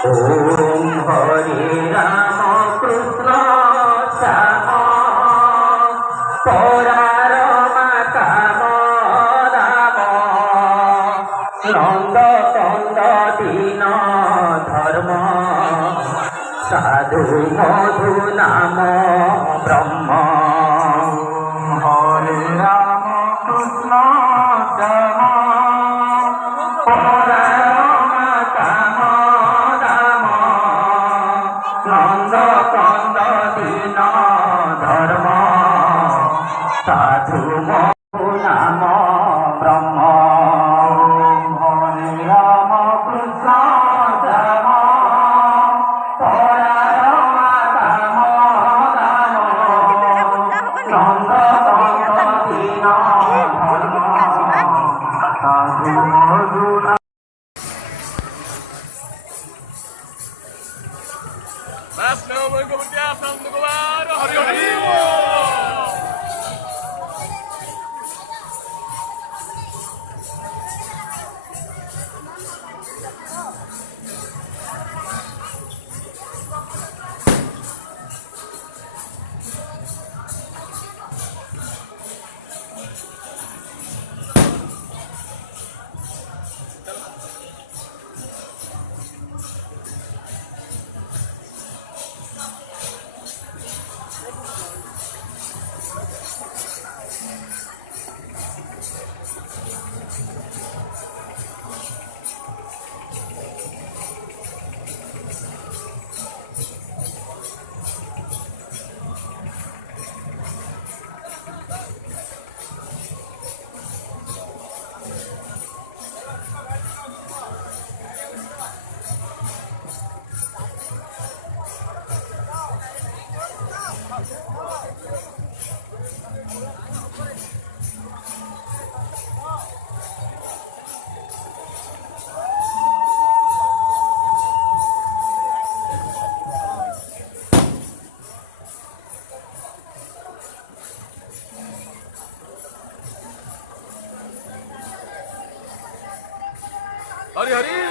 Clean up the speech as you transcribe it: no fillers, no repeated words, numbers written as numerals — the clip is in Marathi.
ओम हरे राम कृष्ण श्याम परारमा काम राम नंद कंद दीन धर्म साधु मधु नाम ब्रह्म हरे राम कृष्ण श्याम परारमा काम राम नंद कंद दीन धर्म साधु मधु नाम ब्रह्म हरे राम कृष्ण श्याम परारमा काम राम नंद कंद दीन धर्म साधु मधु Mas não, vamos começar, vamos começar, Hari Hari. Hari Hari.